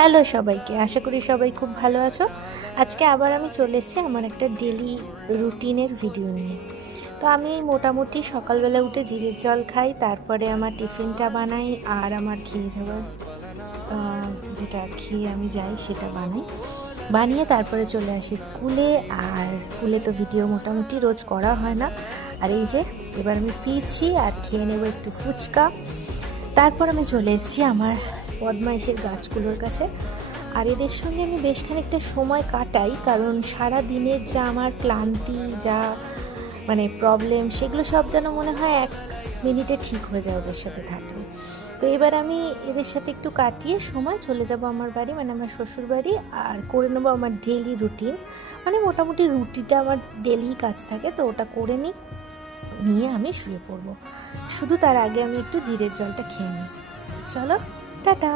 Hello সবাইকে, আশা করি সবাই খুব ভালো আছো। আজকে আবার আমি চলে এসেছি আমার একটা ডেলি রুটিনের ভিডিও নিয়ে। তো আমি মোটামুটি সকালবেলা উঠে জিরের জল খাই, তারপরে আমার টিফিনটা বানাই আর আমার খেয়ে যাওয়ার যেটা খেয়ে আমি যাই সেটা বানিয়ে তারপরে চলে আসি স্কুলে। আর স্কুলে তো ভিডিও মোটামুটি রোজ করা হয় না। আর এই যে এবার আমি ফিরছি আর খেয়ে নেবো একটু ফুচকা। তারপর আমি চলে এসেছি আমার বদমাইশের গাছগুলোর কাছে। আর এদের সঙ্গে আমি বেশ খানিকটা সময় কাটাই, কারণ সারা দিনের যা আমার ক্লান্তি, যা প্রবলেম, সেগুলো সব যেন মনে হয় 1 মিনিটে ঠিক হয়ে যায় ওদের সাথে থাকলে। তো এবার আমি এদের সাথে একটু কাটিয়ে সময় চলে যাব আমার বাড়ি, আমার শ্বশুর বাড়ি, আর করে নেবো আমার ডেলি রুটিন। মোটামুটি রুটিনটা আমার ডেলি কাজ থাকে, তো ওটা করে নিয়ে আমি শুয়ে পড়বো। শুধু তার আগে আমি একটু জিরের জলটা খেয়ে নিই। তো চলো, টাটা।